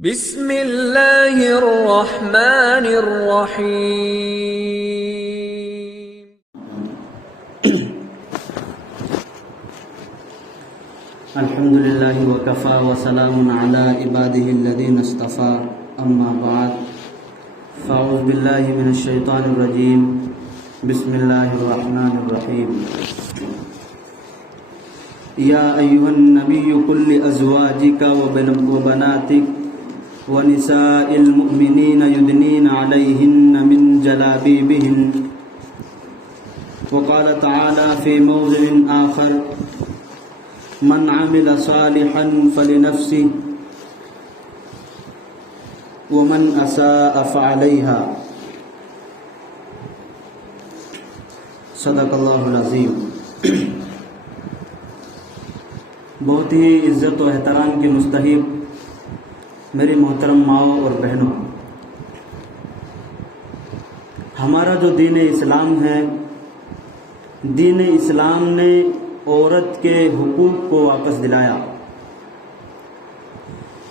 بسم اللہ الرحمن الرحیم۔ الحمد للہ وکفا وسلام علی عباده الذین اصطفى، اما بعد فاعوذ باللہ من الشیطان الرجیم، بسم اللہ الرحمن الرحیم۔ یا ایھا النبی قل لازواجک وبناتک ونساء المؤمنین یدنین علیہن من جلابیبہن، وقال تعالی فی موضع آخر من عمل صالحا فلنفسه ومن اساء فعليها، صدق اللہ العظیم۔ بہت ہی عزت و احترام کی مستحق میری محترم ماؤں اور بہنوں، ہمارا جو دین اسلام ہے، دین اسلام نے عورت کے حقوق کو واپس دلایا۔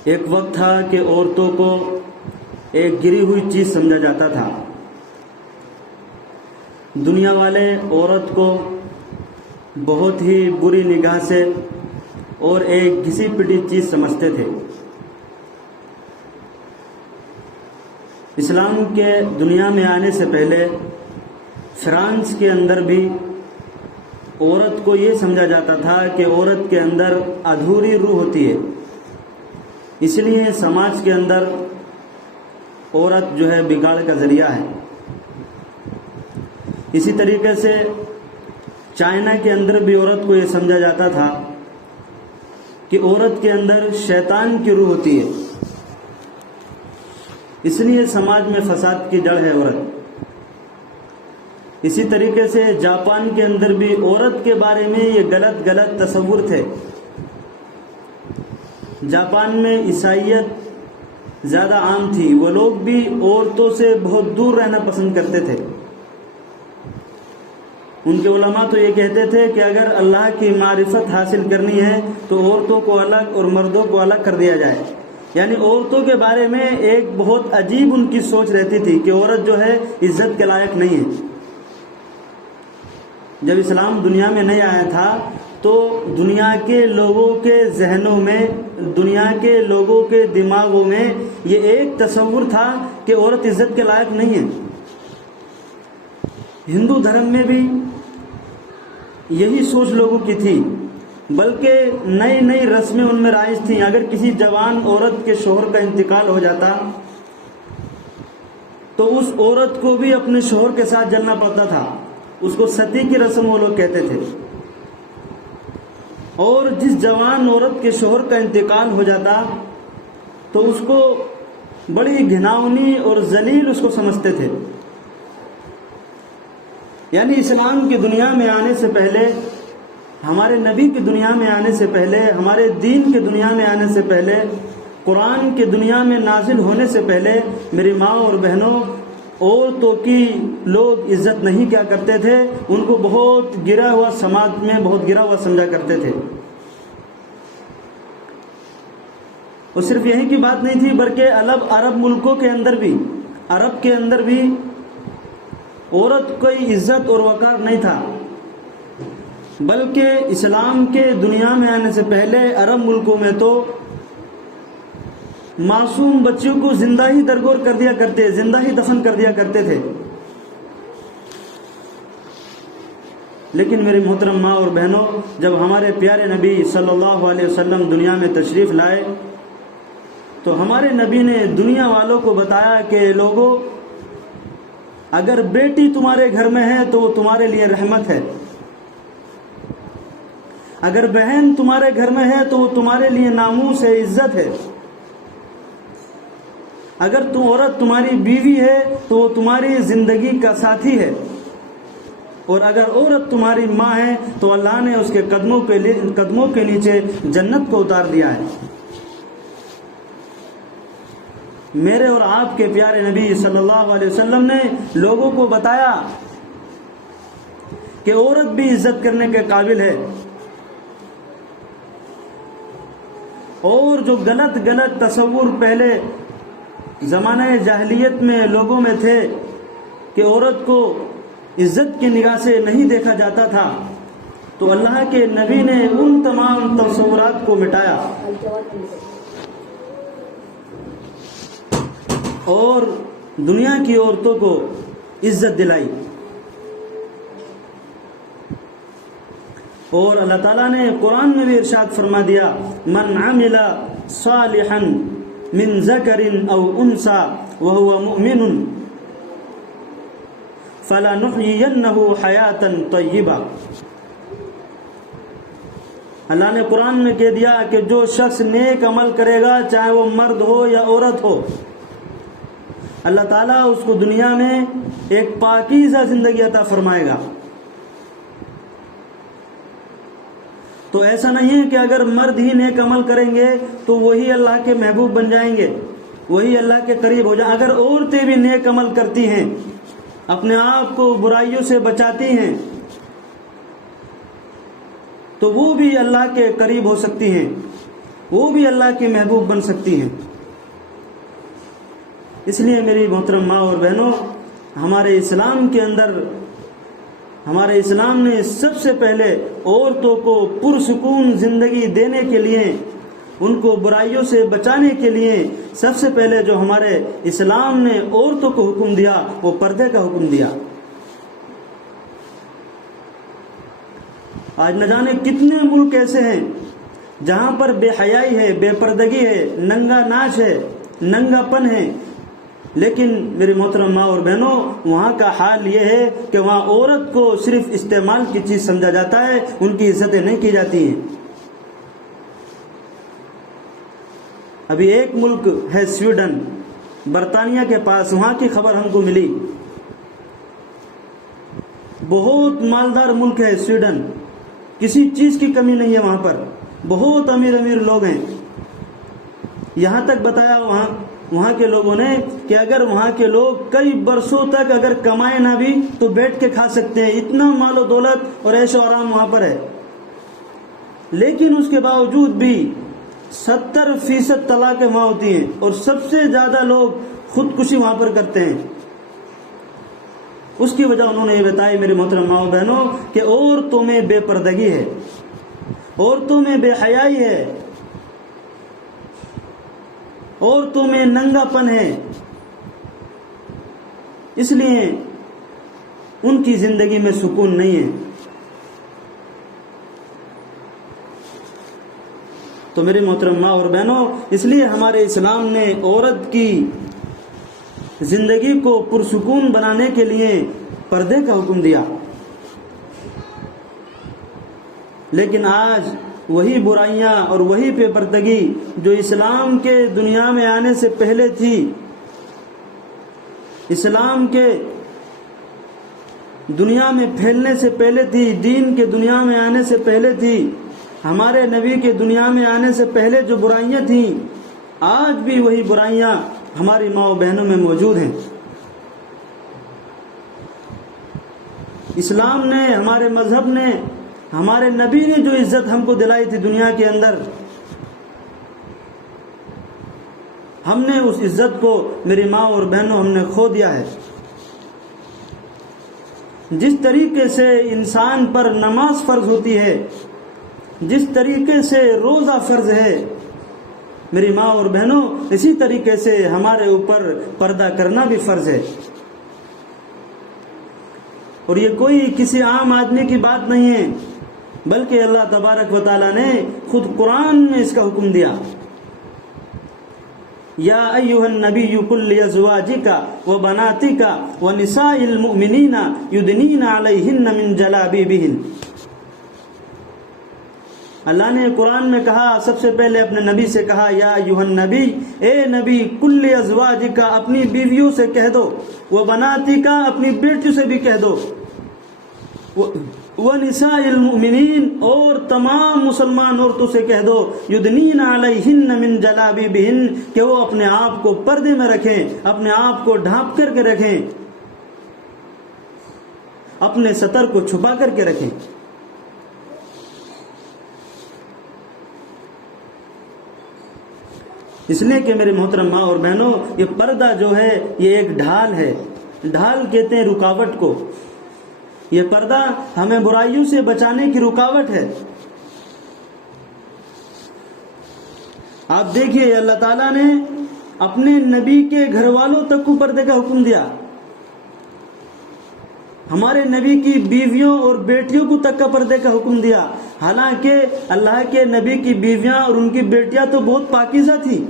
ایک وقت تھا کہ عورتوں کو ایک گری ہوئی چیز سمجھا جاتا تھا۔ دنیا والے عورت کو بہت ہی بری نگاہ سے اور ایک گھسی پٹی چیز سمجھتے تھے۔ اسلام کے دنیا میں آنے سے پہلے فرانس کے اندر بھی عورت کو یہ سمجھا جاتا تھا کہ عورت کے اندر ادھوری روح ہوتی ہے، اس لیے سماج کے اندر عورت جو ہے بگاڑ کا ذریعہ ہے۔ اسی طریقے سے چائنا کے اندر بھی عورت کو یہ سمجھا جاتا تھا کہ عورت کے اندر شیطان کی روح ہوتی ہے، اس لیے سماج میں فساد کی جڑ ہے عورت۔ اسی طریقے سے جاپان کے اندر بھی عورت کے بارے میں یہ غلط تصور تھے۔ جاپان میں عیسائیت زیادہ عام تھی، وہ لوگ بھی عورتوں سے بہت دور رہنا پسند کرتے تھے۔ ان کے علماء تو یہ کہتے تھے کہ اگر اللہ کی معرفت حاصل کرنی ہے تو عورتوں کو الگ اور مردوں کو الگ کر دیا جائے، یعنی عورتوں کے بارے میں ایک بہت عجیب ان کی سوچ رہتی تھی کہ عورت جو ہے عزت کے لائق نہیں ہے۔ جب اسلام دنیا میں نہیں آیا تھا تو دنیا کے لوگوں کے ذہنوں میں، دنیا کے لوگوں کے دماغوں میں یہ ایک تصور تھا کہ عورت عزت کے لائق نہیں ہے۔ ہندو دھرم میں بھی یہی سوچ لوگوں کی تھی، بلکہ نئی رسمیں ان میں رائج تھیں۔ اگر کسی جوان عورت کے شوہر کا انتقال ہو جاتا تو اس عورت کو بھی اپنے شوہر کے ساتھ جلنا پڑتا تھا، اس کو ستی کی رسم وہ لوگ کہتے تھے۔ اور جس جوان عورت کے شوہر کا انتقال ہو جاتا تو اس کو بڑی گھناؤنی اور ذلیل اس کو سمجھتے تھے۔ یعنی اسلام کی دنیا میں آنے سے پہلے، ہمارے نبی کی دنیا میں آنے سے پہلے، ہمارے دین کی دنیا میں آنے سے پہلے، قرآن کی دنیا میں نازل ہونے سے پہلے، میری ماں اور بہنوں، عورتوں کی لوگ عزت نہیں کیا کرتے تھے، ان کو بہت گرا ہوا سماج میں بہت گرا ہوا سمجھا کرتے تھے۔ اور صرف یہی کی بات نہیں تھی، بلکہ عرب ملکوں کے اندر بھی، عرب کے اندر بھی عورت کوئی عزت اور وقار نہیں تھا، بلکہ اسلام کے دنیا میں آنے سے پہلے عرب ملکوں میں تو معصوم بچوں کو زندہ ہی درگور کر دیا کرتے، زندہ ہی دفن کر دیا کرتے تھے۔ لیکن میری محترم ماں اور بہنوں، جب ہمارے پیارے نبی صلی اللہ علیہ وسلم دنیا میں تشریف لائے تو ہمارے نبی نے دنیا والوں کو بتایا کہ لوگوں، اگر بیٹی تمہارے گھر میں ہے تو وہ تمہارے لیے رحمت ہے، اگر بہن تمہارے گھر میں ہے تو وہ تمہارے لیے ناموس ہے، عزت ہے، اگر عورت تمہاری بیوی ہے تو وہ تمہاری زندگی کا ساتھی ہے، اور اگر عورت تمہاری ماں ہے تو اللہ نے اس کے قدموں کے نیچے جنت کو اتار دیا ہے۔ میرے اور آپ کے پیارے نبی صلی اللہ علیہ وسلم نے لوگوں کو بتایا کہ عورت بھی عزت کرنے کے قابل ہے، اور جو غلط تصور پہلے زمانہ جاہلیت میں لوگوں میں تھے کہ عورت کو عزت کی نگاہ سے نہیں دیکھا جاتا تھا، تو اللہ کے نبی نے ان تمام تصورات کو مٹایا اور دنیا کی عورتوں کو عزت دلائی۔ اور اللہ تعالیٰ نے قرآن میں بھی ارشاد فرما دیا، من عمل صالحا من ذکر او انثى وهو مؤمن فلنحيينه حیاتا طیبہ۔ اللہ نے قرآن میں کہہ دیا کہ جو شخص نیک عمل کرے گا، چاہے وہ مرد ہو یا عورت ہو، اللہ تعالیٰ اس کو دنیا میں ایک پاکیزہ زندگی عطا فرمائے گا۔ تو ایسا نہیں ہے کہ اگر مرد ہی نیک عمل کریں گے تو وہی اللہ کے محبوب بن جائیں گے، وہی اللہ کے قریب ہو جائیں۔ اگر عورتیں بھی نیک عمل کرتی ہیں، اپنے آپ کو برائیوں سے بچاتی ہیں، تو وہ بھی اللہ کے قریب ہو سکتی ہیں، وہ بھی اللہ کی محبوب بن سکتی ہیں۔ اس لیے میری محترم ماں اور بہنوں، ہمارے اسلام کے اندر ہمارے اسلام نے سب سے پہلے عورتوں کو پرسکون زندگی دینے کے لیے، ان کو برائیوں سے بچانے کے لیے سب سے پہلے جو ہمارے اسلام نے عورتوں کو حکم دیا وہ پردے کا حکم دیا۔ آج نہ جانے کتنے ملک ایسے ہیں جہاں پر بے حیائی ہے، بے پردگی ہے، ننگا ناچ ہے، ننگا پن ہے، لیکن میری محترم ماں اور بہنوں، وہاں کا حال یہ ہے کہ وہاں عورت کو صرف استعمال کی چیز سمجھا جاتا ہے، ان کی عزتیں نہیں کی جاتی ہیں۔ ابھی ایک ملک ہے سویڈن، برطانیہ کے پاس، وہاں کی خبر ہم کو ملی، بہت مالدار ملک ہے سویڈن، کسی چیز کی کمی نہیں ہے وہاں پر، بہت امیر لوگ ہیں۔ یہاں تک بتایا وہاں کے لوگوں نے کہ اگر وہاں کے لوگ کئی برسوں تک اگر کمائے نہ بھی تو بیٹھ کے کھا سکتے ہیں، اتنا مال و دولت اور عیش و آرام وہاں پر ہے۔ لیکن اس کے باوجود بھی 70% طلاقیں وہاں ہوتی ہیں اور سب سے زیادہ لوگ خودکشی وہاں پر کرتے ہیں۔ اس کی وجہ انہوں نے یہ بتائی میرے محترم ماں و بہنوں کہ عورتوں میں بے پردگی ہے، عورتوں میں بے حیائی ہے، عورتوں میں ننگا پن ہے، اس لیے ان کی زندگی میں سکون نہیں ہے۔ تو میری محترم ماں اور بہنوں، اس لیے ہمارے اسلام نے عورت کی زندگی کو پرسکون بنانے کے لیے پردے کا حکم دیا۔ لیکن آج وہی برائیاں اور وہی بے پردگی جو اسلام کے دنیا میں آنے سے پہلے تھی، اسلام کے دنیا میں پھیلنے سے پہلے تھی، دین کے دنیا میں آنے سے پہلے تھی، ہمارے نبی کے دنیا میں آنے سے پہلے جو برائیاں تھیں، آج بھی وہی برائیاں ہماری ماں و بہنوں میں موجود ہیں۔ اسلام نے، ہمارے مذہب نے، ہمارے نبی نے جو عزت ہم کو دلائی تھی دنیا کے اندر، ہم نے اس عزت کو میری ماں اور بہنوں ہم نے کھو دیا ہے۔ جس طریقے سے انسان پر نماز فرض ہوتی ہے، جس طریقے سے روزہ فرض ہے میری ماں اور بہنوں، اسی طریقے سے ہمارے اوپر پردہ کرنا بھی فرض ہے۔ اور یہ کوئی کسی عام آدمی کی بات نہیں ہے، بلکہ اللہ تبارک و تعالی نے خود قرآن میں اس کا حکم دیا، یا ایھا النبی قل لازواجک وبناتک ونساء المؤمنین یدنین علیہن من جلابیبہن۔ اللہ نے قرآن میں کہا، سب سے پہلے اپنے نبی سے کہا، یا ایھا النبی، اے نبی، قل لازواجک، اپنی بیویوں سے کہہ دو، وبناتک، اپنی بیٹیوں سے بھی کہہ دو، وَنِسَاءِ الْمُؤْمِنِينَ، اور تمام مسلمان عورتوں سے کہہ دو، یدنین علیہن من جلابیبہن، کہ وہ اپنے آپ کو پردے میں رکھیں، اپنے آپ کو ڈھانپ کر کے رکھیں، اپنے ستر کو چھپا کر کے رکھیں۔ اس لیے کہ میرے محترم ماں اور بہنوں، یہ پردہ جو ہے یہ ایک ڈھال ہے. ڈھال کہتے ہیں رکاوٹ کو. یہ پردہ ہمیں برائیوں سے بچانے کی رکاوٹ ہے. آپ دیکھیے اللہ تعالیٰ نے اپنے نبی کے گھر والوں تک کو پردے کا حکم دیا. ہمارے نبی کی بیویوں اور بیٹیوں کو تک کا پردے کا حکم دیا. حالانکہ اللہ کے نبی کی بیویاں اور ان کی بیٹیاں تو بہت پاکیزہ تھی.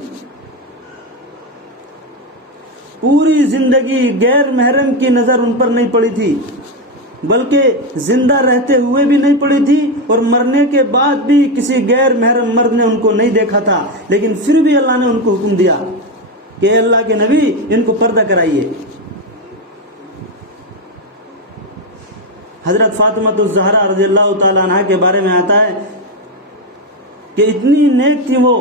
پوری زندگی غیر محرم کی نظر ان پر نہیں پڑی تھی، بلکہ زندہ رہتے ہوئے بھی نہیں پڑی تھی، اور مرنے کے بعد بھی کسی غیر محرم مرد نے ان کو نہیں دیکھا تھا. لیکن پھر بھی اللہ نے ان کو حکم دیا کہ اے اللہ کے نبی ان کو پردہ کرائیے. حضرت فاطمہ الزہرا رضی اللہ تعالیٰ عنہ کے بارے میں آتا ہے کہ اتنی نیک تھی وہ،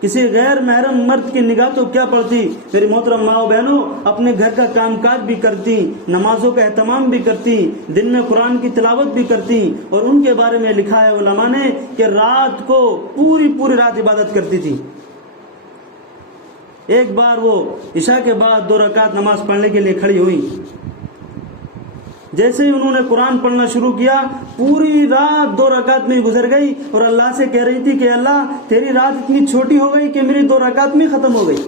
کسی غیر محرم مرد کی نگاہ تو کیا پڑتی. میری محترم ماں و بہنوں، اپنے گھر کا کام کاج بھی کرتی، نمازوں کا اہتمام بھی کرتی، دن میں قرآن کی تلاوت بھی کرتی. اور ان کے بارے میں لکھا ہے علماء نے کہ رات کو پوری رات عبادت کرتی تھی. ایک بار وہ عشاء کے بعد 2 رکعت نماز پڑھنے کے لیے کھڑی ہوئی. جیسے ہی انہوں نے قرآن پڑھنا شروع کیا، پوری رات 2 رکعت میں گزر گئی، اور اللہ سے کہہ رہی تھی کہ اللہ تیری رات اتنی چھوٹی ہو گئی کہ میری 2 رکعت میں ختم ہو گئی.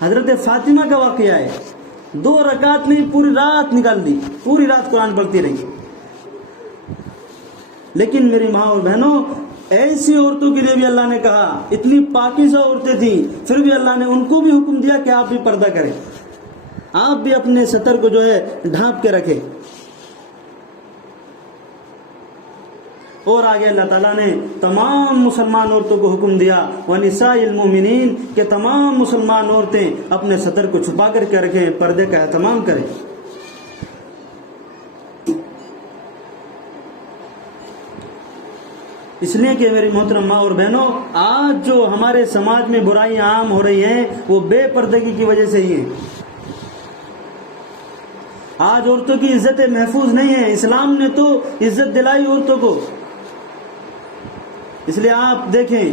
حضرت فاطمہ کا واقعہ ہے، 2 رکعت میں پوری رات نکال دی، پوری رات قرآن پڑھتی رہی. لیکن میری ماں اور بہنوں، ایسی عورتوں کے لیے بھی اللہ نے کہا، اتنی پاکیزہ عورتیں تھیں، پھر بھی اللہ نے ان کو بھی حکم دیا کہ آپ بھی پردہ کریں، آپ بھی اپنے ستر کو جو ہے ڈھانپ کے رکھیں. اور آگے اللہ تعالیٰ نے تمام مسلمان عورتوں کو حکم دیا وَنِسَاءِ الْمُؤْمِنِينَ کہ تمام مسلمان عورتیں اپنے ستر کو چھپا کر کے رکھیں، پردے کا اہتمام کریں. اس لیے کہ میری محترم ماں اور بہنوں، آج جو ہمارے سماج میں برائیاں عام ہو رہی ہیں وہ بے پردگی کی وجہ سے ہی ہیں. آج عورتوں کی عزت محفوظ نہیں ہے. اسلام نے تو عزت دلائی عورتوں کو. اس لیے آپ دیکھیں،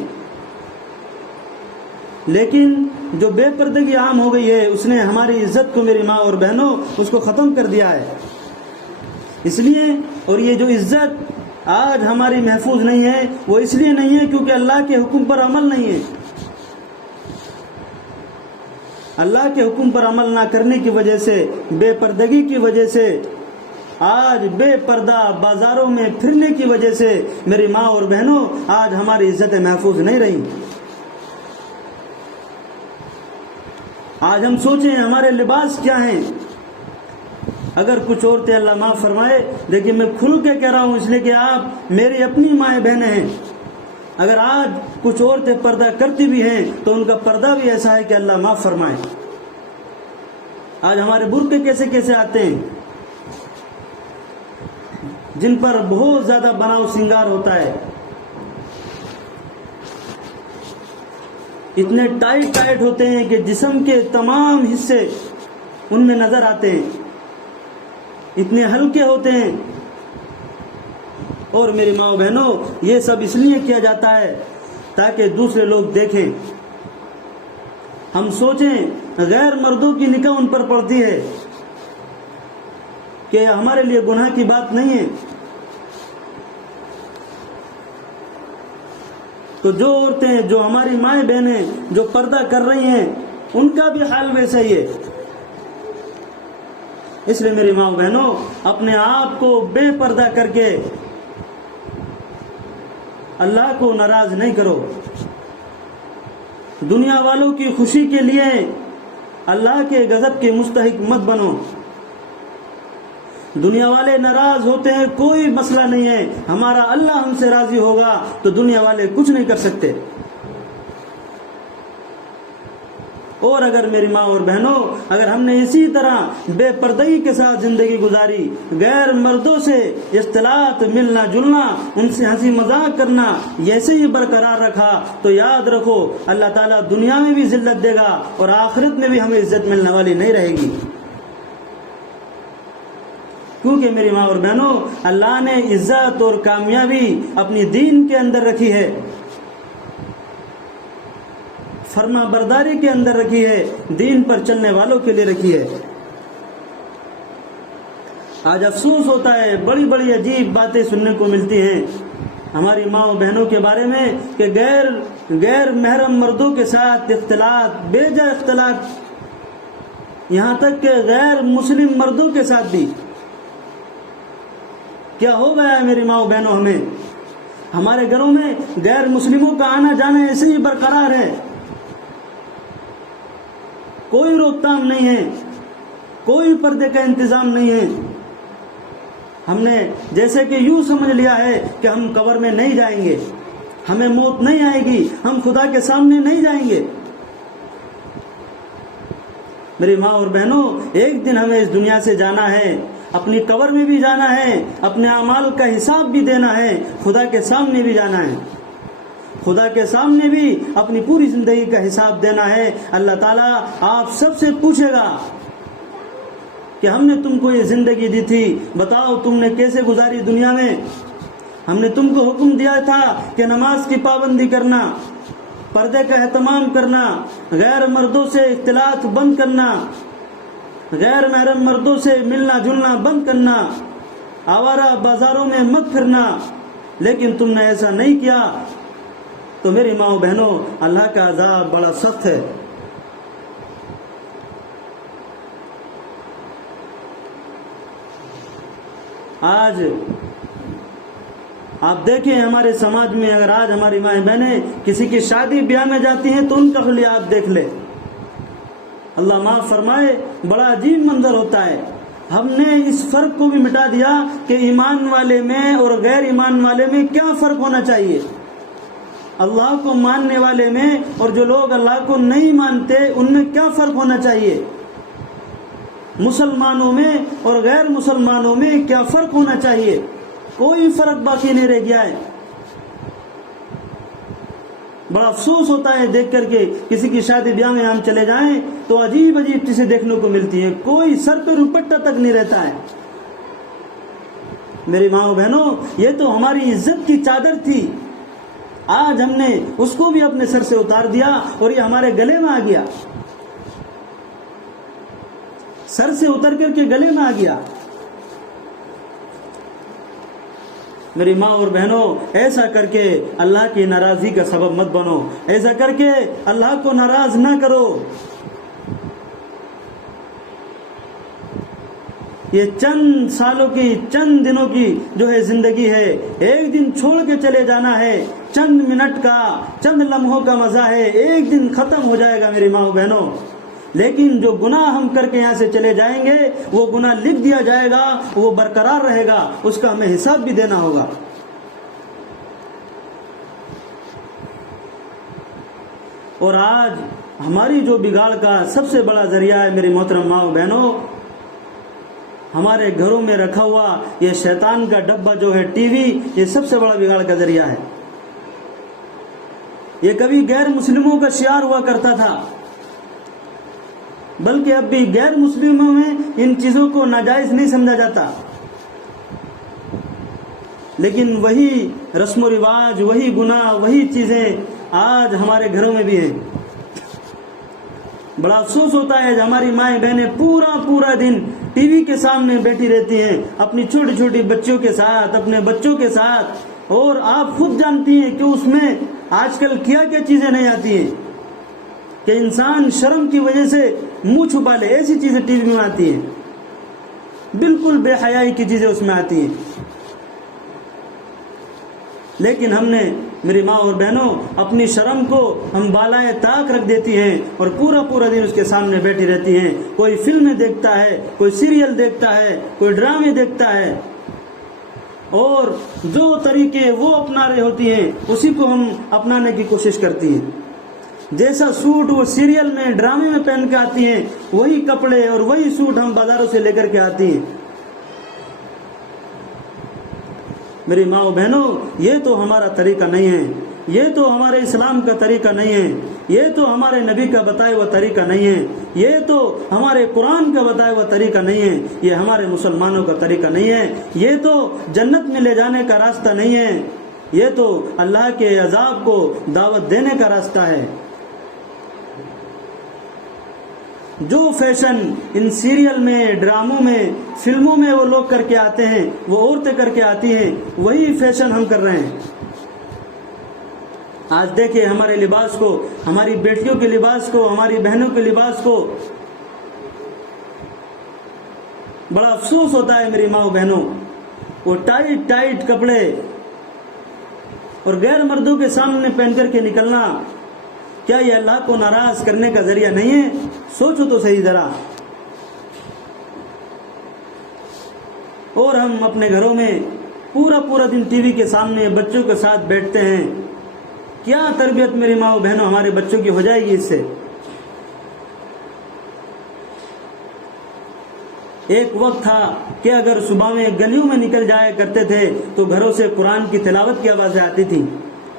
لیکن جو بے پردگی عام ہو گئی ہے اس نے ہماری عزت کو، میری ماں اور بہنوں، اس کو ختم کر دیا ہے. اس لیے، اور یہ جو عزت آج ہماری محفوظ نہیں ہے وہ اس لیے نہیں ہے کیونکہ اللہ کے حکم پر عمل نہیں ہے. اللہ کے حکم پر عمل نہ کرنے کی وجہ سے، بے پردگی کی وجہ سے، آج بے پردہ بازاروں میں پھرنے کی وجہ سے میری ماں اور بہنوں آج ہماری عزتیں محفوظ نہیں رہی. آج ہم سوچیں ہمارے لباس کیا ہیں. اگر کچھ عورتیں، اللہ معاف فرمائے، دیکھیے میں کھل کے کہہ رہا ہوں اس لیے کہ آپ میری اپنی مائیں بہنیں ہیں، اگر آج کچھ عورتیں پردہ کرتی بھی ہیں تو ان کا پردہ بھی ایسا ہے کہ اللہ معاف فرمائے. آج ہمارے برقعے کیسے کیسے آتے ہیں جن پر بہت زیادہ بناؤ سنگار ہوتا ہے، اتنے ٹائٹ ہوتے ہیں کہ جسم کے تمام حصے ان میں نظر آتے ہیں، اتنے ہلکے ہوتے ہیں. اور میری ماں بہنوں، یہ سب اس لیے کیا جاتا ہے تاکہ دوسرے لوگ دیکھیں. ہم سوچیں غیر مردوں کی نگاہ ان پر پڑتی ہے کہ ہمارے لیے گناہ کی بات نہیں ہے. تو جو عورتیں، جو ہماری مائیں بہنیں جو پردہ کر رہی ہیں، ان کا بھی حال ویسا ہی ہے. اس لیے میری ماں بہنوں، اپنے آپ کو بے پردہ کر کے اللہ کو ناراض نہیں کرو. دنیا والوں کی خوشی کے لیے اللہ کے غضب کے مستحق مت بنو. دنیا والے ناراض ہوتے ہیں، کوئی مسئلہ نہیں ہے، ہمارا اللہ ہم سے راضی ہوگا تو دنیا والے کچھ نہیں کر سکتے. اور اگر میری ماں اور بہنوں، اگر ہم نے اسی طرح بے پردگی کے ساتھ زندگی گزاری، غیر مردوں سے اختلاط، ملنا جلنا، ان سے ہنسی مذاق کرنا، ایسے ہی برقرار رکھا، تو یاد رکھو اللہ تعالیٰ دنیا میں بھی ذلت دے گا اور آخرت میں بھی ہمیں عزت ملنے والی نہیں رہے گی. کیونکہ میری ماں اور بہنوں، اللہ نے عزت اور کامیابی اپنی دین کے اندر رکھی ہے. فرما برداری کے اندر رکھی ہے، دین پر چلنے والوں کے لیے رکھی ہے۔ آج افسوس ہوتا ہے، بڑی بڑی عجیب باتیں سننے کو ملتی ہیں ہماری ماں و بہنوں کے بارے میں کہ غیر محرم مردوں کے ساتھ اختلاط، بے جا اختلاط، یہاں تک کہ غیر مسلم مردوں کے ساتھ بھی۔ کیا ہو گیا ہے میری ماں و بہنوں؟ ہمارے گھروں میں غیر مسلموں کا آنا جانا ایسے ہی برقرار ہے، کوئی روک تھام نہیں ہے، کوئی پردے کا انتظام نہیں ہے۔ ہم نے جیسے کہ یوں سمجھ لیا ہے کہ ہم قبر میں نہیں جائیں گے، ہمیں موت نہیں آئے گی، ہم خدا کے سامنے نہیں جائیں گے۔ میری ماں اور بہنوں، ایک دن ہمیں اس دنیا سے جانا ہے، اپنی قبر میں بھی جانا ہے، اپنے اعمال کا حساب بھی دینا ہے، خدا کے سامنے بھی جانا ہے، خدا کے سامنے بھی اپنی پوری زندگی کا حساب دینا ہے۔ اللہ تعالیٰ آپ سب سے پوچھے گا کہ ہم نے تم کو یہ زندگی دی تھی، بتاؤ تم نے کیسے گزاری دنیا میں؟ ہم نے تم کو حکم دیا تھا کہ نماز کی پابندی کرنا، پردے کا اہتمام کرنا، غیر مردوں سے اختلاط بند کرنا، غیر محرم مردوں سے ملنا جلنا بند کرنا، آوارہ بازاروں میں مت پھرنا، لیکن تم نے ایسا نہیں کیا۔ تو میری ماں و بہنوں، اللہ کا عذاب بڑا سخت ہے۔ آج آپ دیکھیں ہمارے سماج میں، اگر آج ہماری مائیں بہنیں کسی کی شادی بیاہ میں جاتی ہیں تو ان کا حلیہ آپ دیکھ لیں، اللہ معاف فرمائے، بڑا عجیب منظر ہوتا ہے۔ ہم نے اس فرق کو بھی مٹا دیا کہ ایمان والے میں اور غیر ایمان والے میں کیا فرق ہونا چاہیے، اللہ کو ماننے والے میں اور جو لوگ اللہ کو نہیں مانتے ان میں کیا فرق ہونا چاہیے، مسلمانوں میں اور غیر مسلمانوں میں کیا فرق ہونا چاہیے، کوئی فرق باقی نہیں رہ گیا ہے۔ بڑا افسوس ہوتا ہے دیکھ کر کے کسی کی شادی بیاہ میں ہم چلے جائیں تو عجیب عجیب چیزیں دیکھنے کو ملتی ہیں، کوئی سر پہ دوپٹہ تک نہیں رہتا ہے۔ میری ماں و بہنوں، یہ تو ہماری عزت کی چادر تھی، آج ہم نے اس کو بھی اپنے سر سے اتار دیا اور یہ ہمارے گلے میں آ گیا، سر سے اتر کر کے گلے میں آ گیا۔ میری ماں اور بہنوں، ایسا کر کے اللہ کی ناراضی کا سبب مت بنو، ایسا کر کے اللہ کو ناراض نہ کرو۔ یہ چند سالوں کی، چند دنوں کی جو ہے زندگی ہے، ایک دن چھوڑ کے چلے جانا ہے، چند منٹ کا، چند لمحوں کا مزہ ہے، ایک دن ختم ہو جائے گا میری ماں و بہنوں۔ لیکن جو گناہ ہم کر کے یہاں سے چلے جائیں گے وہ گناہ لکھ دیا جائے گا، وہ برقرار رہے گا، اس کا ہمیں حساب بھی دینا ہوگا۔ اور آج ہماری جو بگاڑ کا سب سے بڑا ذریعہ ہے میری محترم ماں و بہنوں، ہمارے گھروں میں رکھا ہوا یہ شیطان کا ڈبہ جو ہے ٹی وی، یہ سب سے بڑا بگاڑ کا ذریعہ ہے۔ یہ کبھی غیر مسلموں کا شعار ہوا کرتا تھا، بلکہ اب بھی غیر مسلموں میں ان چیزوں کو ناجائز نہیں سمجھا جاتا، لیکن وہی رسم و رواج، وہی گناہ، وہی چیزیں آج ہمارے گھروں میں بھی ہیں۔ بڑا افسوس ہوتا ہے کہ ہماری مائیں بہنیں پورا دن ٹی وی کے سامنے بیٹھی رہتی ہیں، اپنی چھوٹی چھوٹی بچیوں کے ساتھ، اپنے بچوں کے ساتھ، اور آپ خود جانتی ہیں کہ اس میں آج کل کیا چیزیں نہیں آتی ہیں کہ انسان شرم کی وجہ سے منہ چھپا لے، ایسی چیزیں ٹی وی میں آتی ہیں، بالکل بے حیائی کی چیزیں اس میں آتی ہیں۔ لیکن ہم نے میری ماں اور بہنوں اپنی شرم کو ہم بالائے طاق رکھ دیتی ہیں اور پورا دن اس کے سامنے بیٹھی رہتی ہیں، کوئی فلمیں دیکھتا ہے، کوئی سیریل دیکھتا ہے، کوئی ڈرامے دیکھتا ہے، اور جو طریقے وہ اپنا رہے ہوتی ہیں اسی کو ہم اپنانے کی کوشش کرتی ہیں۔ جیسا سوٹ وہ سیریل میں ڈرامے میں پہن کے آتی ہیں، وہی کپڑے اور وہی سوٹ ہم بازاروں سے لے کر کے آتی ہیں۔ میری ماں و بہنوں، یہ تو ہمارا طریقہ نہیں ہے، یہ تو ہمارے اسلام کا طریقہ نہیں ہے، یہ تو ہمارے نبی کا بتایا ہوا طریقہ نہیں ہے، یہ تو ہمارے قرآن کا بتایا ہوا طریقہ نہیں ہے، یہ ہمارے مسلمانوں کا طریقہ نہیں ہے، یہ تو جنت میں لے جانے کا راستہ نہیں ہے، یہ تو اللہ کے عذاب کو دعوت دینے کا راستہ ہے۔ جو فیشن ان سیریل میں، ڈراموں میں، فلموں میں وہ لوگ کر کے آتے ہیں، وہ عورتیں کر کے آتی ہیں، وہی فیشن ہم کر رہے ہیں۔ آج دیکھیں ہمارے لباس کو، ہماری بیٹیوں کے لباس کو، ہماری بہنوں کے لباس کو، بڑا افسوس ہوتا ہے میری ماں و بہنوں، وہ ٹائٹ ٹائٹ کپڑے اور غیر مردوں کے سامنے پہن کر کے نکلنا، کیا یہ اللہ کو ناراض کرنے کا ذریعہ نہیں ہے؟ سوچو تو صحیح ذرا۔ اور ہم اپنے گھروں میں پورا دن ٹی وی کے سامنے بچوں کے ساتھ بیٹھتے ہیں، کیا تربیت میری ماں و بہنوں ہمارے بچوں کی ہو جائے گی اس سے؟ ایک وقت تھا کہ اگر صبح میں گلیوں میں نکل جایا کرتے تھے تو گھروں سے قرآن کی تلاوت کی آوازیں آتی تھی،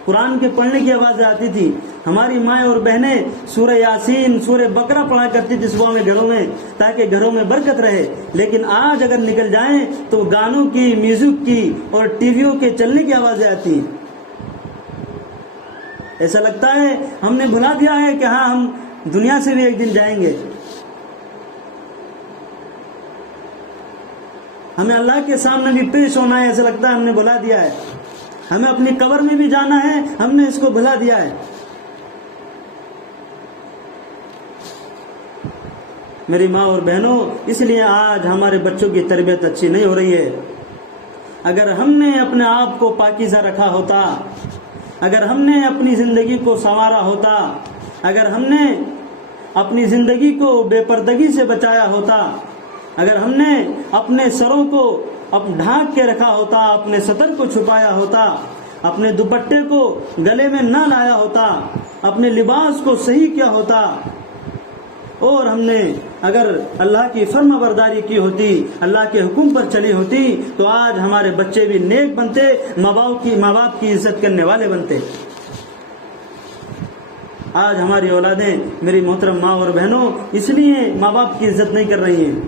قرآن کے پڑھنے کی آوازیں آتی تھی۔ ہماری مائیں اور بہنیں سورہ یاسین، سورہ بقرہ پڑھا کرتی تھی صبح میں گھروں میں، تاکہ گھروں میں برکت رہے۔ لیکن آج اگر نکل جائیں تو گانوں کی، میوزک کی اور ٹی ویوں کے چلنے کی آوازیں آتی ہیں۔ ایسا لگتا ہے ہم نے بھلا دیا ہے کہ ہاں ہم دنیا سے بھی ایک دن جائیں گے، ہمیں اللہ کے سامنے بھی پیش ہونا ہے، ایسا لگتا ہے ہم نے بھلا دیا ہے، ہمیں اپنی قبر میں بھی جانا ہے، ہم نے اس کو بھلا دیا ہے۔ میری ماں اور بہنوں، اس لیے آج ہمارے بچوں کی تربیت اچھی نہیں ہو رہی ہے۔ اگر ہم نے اپنے آپ کو پاکیزہ رکھا ہوتا، اگر ہم نے اپنی زندگی کو سنوارا ہوتا، اگر ہم نے اپنی زندگی کو بے پردگی سے بچایا ہوتا، اگر ہم نے اپنے سروں کو ڈھانک کے رکھا ہوتا، اپنے سطر کو چھپایا ہوتا، اپنے دوپٹے کو گلے میں نہ لایا ہوتا، اپنے لباس کو صحیح کیا ہوتا، اور ہم نے اگر اللہ کی فرما برداری کی ہوتی، اللہ کے حکم پر چلی ہوتی، تو آج ہمارے بچے بھی نیک بنتے، ماں باپ کی عزت کرنے والے بنتے۔ آج ہماری اولادیں میری محترم ماں اور بہنوں اس لیے ماں باپ کی عزت نہیں کر رہی ہیں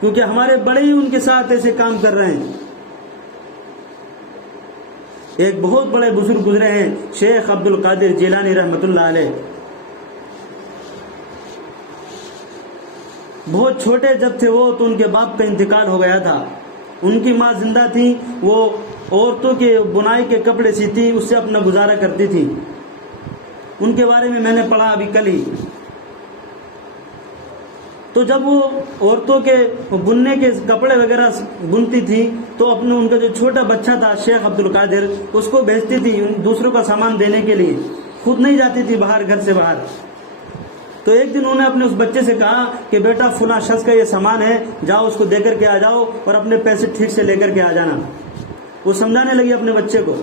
کیونکہ ہمارے بڑے ہی ان کے ساتھ ایسے کام کر رہے ہیں۔ ایک بہت بڑے بزرگ گزرے ہیں، شیخ عبد القادر جیلانی رحمۃ اللہ علیہ۔ بہت چھوٹے جب تھے وہ تو ان کے باپ کا انتقال ہو گیا تھا، ان کی ماں زندہ تھی، وہ عورتوں کے بنائی کے کپڑے سیتی، اس سے اپنا گزارا کرتی تھی۔ ان کے بارے میں نے پڑھا ابھی کل ہی۔ تو جب وہ عورتوں کے بننے کے کپڑے وغیرہ بنتی تھی تو اپنے ان کا جو چھوٹا بچہ تھا شیخ عبد القادر، اس کو بھیجتی تھی دوسروں کا سامان دینے کے لیے، خود نہیں جاتی تھی باہر، گھر سے باہر۔ تو ایک دن انہوں نے اپنے اس بچے سے کہا کہ بیٹا فلاں شخص کا یہ سامان ہے، جاؤ اس کو دے کر کے آ جاؤ اور اپنے پیسے ٹھیک سے لے کر کے آ جانا۔ وہ سمجھانے لگی اپنے بچے کو۔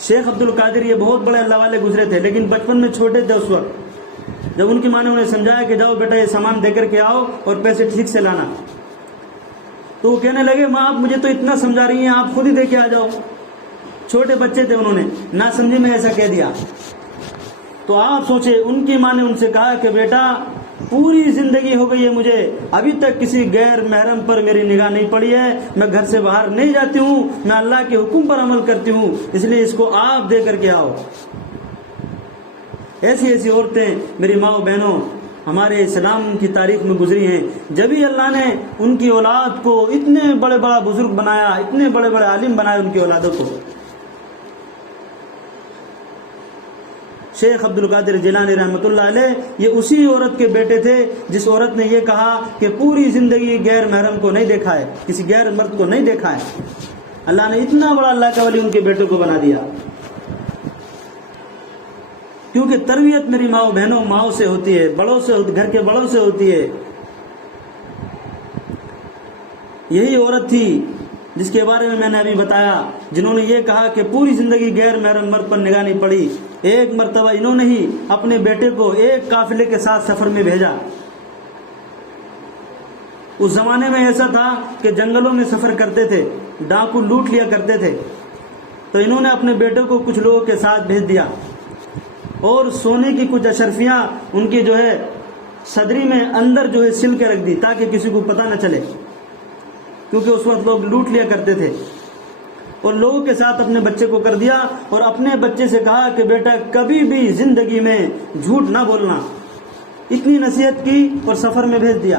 شیخ عبد القادر یہ بہت بڑے اللہ والے گزرے تھے، لیکن بچپن میں چھوٹے تھے اس وقت۔ جب ان کی ماں نے انہیں سمجھایا کہ جاؤ بیٹا یہ سامان دے کر کے آؤ اور پیسے ٹھیک سے لانا، تو وہ کہنے لگے ماں آپ مجھے تو اتنا سمجھا رہی ہیں، آپ خود ہی دے کے آ جاؤ۔ چھوٹے بچے تھے، انہوں نے نہ سمجھی میں ایسا کہہ دیا۔ تو آپ سوچے ان کی ماں نے ان سے کہا کہ بیٹا پوری زندگی ہو گئی ہے مجھے، ابھی تک کسی غیر محرم پر میری نگاہ نہیں پڑی ہے، میں گھر سے باہر نہیں جاتی ہوں، میں اللہ کے حکم پر عمل کرتی ہوں، اس لیے اس کو آپ دے کر کے آؤ۔ ایسی ایسی عورتیں میری ماں و بہنوں ہمارے اسلام کی تاریخ میں گزری ہیں، جبھی اللہ نے ان کی اولاد کو اتنے بڑے بڑا بزرگ بنایا، اتنے بڑے بڑے عالم بنائے ان کی اولادوں کو۔ شیخ عبد القادر جیلانی رحمۃ اللہ علیہ یہ اسی عورت کے بیٹے تھے جس عورت نے یہ کہا کہ پوری زندگی غیر محرم کو نہیں دیکھا ہے، کسی غیر مرد کو نہیں دیکھا ہے۔ اللہ نے اتنا بڑا اللہ کا ولی ان کے بیٹوں کو بنا دیا، کیونکہ تربیت میری ماں و بہنوں ماؤں سے ہوتی ہے، بڑوں سے، گھر کے بڑوں سے ہوتی ہے۔ یہی عورت تھی جس کے بارے میں نے ابھی بتایا، جنہوں نے یہ کہا کہ پوری زندگی غیر محرم مرد پر نگاہ نہیں پڑی۔ ایک مرتبہ انہوں نے ہی اپنے بیٹے کو ایک قافلے کے ساتھ سفر میں بھیجا۔ اس زمانے میں ایسا تھا کہ جنگلوں میں سفر کرتے تھے، ڈاکو لوٹ لیا کرتے تھے، تو انہوں نے اپنے بیٹے کو کچھ لوگوں کے ساتھ بھیج دیا اور سونے کی کچھ اشرفیاں ان کی جو ہے صدری میں اندر جو ہے سل کے رکھ دی تاکہ کسی کو پتہ نہ چلے، کیونکہ اس وقت لوگ لوٹ لیا کرتے تھے، اور لوگوں کے ساتھ اپنے بچے کو کر دیا اور اپنے بچے سے کہا کہ بیٹا کبھی بھی زندگی میں جھوٹ نہ بولنا، اتنی نصیحت کی اور سفر میں بھیج دیا.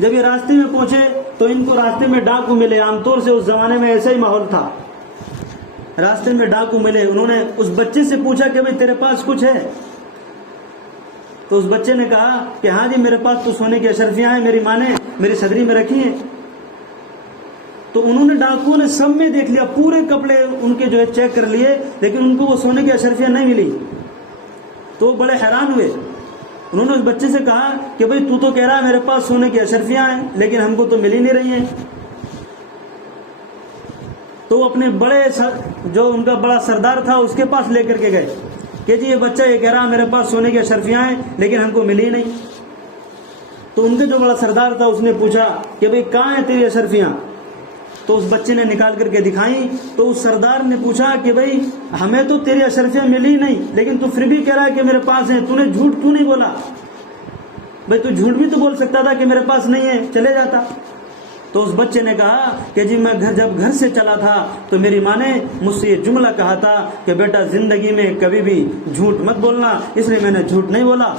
جب یہ راستے میں پہنچے تو ان کو راستے میں ڈاکو ملے. عام طور سے اس زمانے میں ایسا ہی ماحول تھا. راستے میں ڈاکو ملے. انہوں نے اس بچے سے پوچھا کہ بھئی تیرے پاس کچھ ہے؟ تو اس بچے نے کہا کہ ہاں جی میرے پاس تو سونے کی اشرفیاں ہیں, میری ماں نے میری صدری میں رکھی ہیں. تو انہوں نے ڈاکوؤں نے سب میں دیکھ لیا, پورے کپڑے ان کے جو ہے چیک کر لیے, لیکن ان کو وہ سونے کی اشرفیاں نہیں ملی. تو وہ بڑے حیران ہوئے. انہوں نے اس بچے سے کہا کہ بھئی تو تو کہہ رہا ہے میرے پاس سونے کی اشرفیاں ہیں, لیکن ہم کو تو مل ہی نہیں رہی ہیں. تو اپنے بڑے جو ان کا بڑا سردار تھا اس کے پاس لے کر کے گئے کہ جی یہ بچہ یہ کہہ رہا میرے پاس سونے کی اشرفیاں ہیں لیکن ہم کو ملی نہیں. تو ان کے جو بڑا سردار تھا اس نے پوچھا کہ بھئی کہاں ہیں تیری اشرفیاں؟ تو اس بچے نے نکال کر کے دکھائیں. تو اس سردار نے پوچھا کہ بھئی ہمیں تو تیری اشرفیاں ملی نہیں, لیکن تو پھر بھی کہہ رہا ہے کہ میرے پاس ہیں, تو نے جھوٹ کیوں نہیں بولا؟ بھئی تو جھوٹ بھی تو بول سکتا تھا کہ میرے پاس نہیں ہے, چلے جاتا. تو اس بچے نے کہا کہ جی میں جب گھر سے چلا تھا تو میری ماں نے مجھ سے یہ جملہ کہا تھا کہ بیٹا زندگی میں کبھی بھی جھوٹ مت بولنا, اس لیے میں نے جھوٹ نہیں بولا.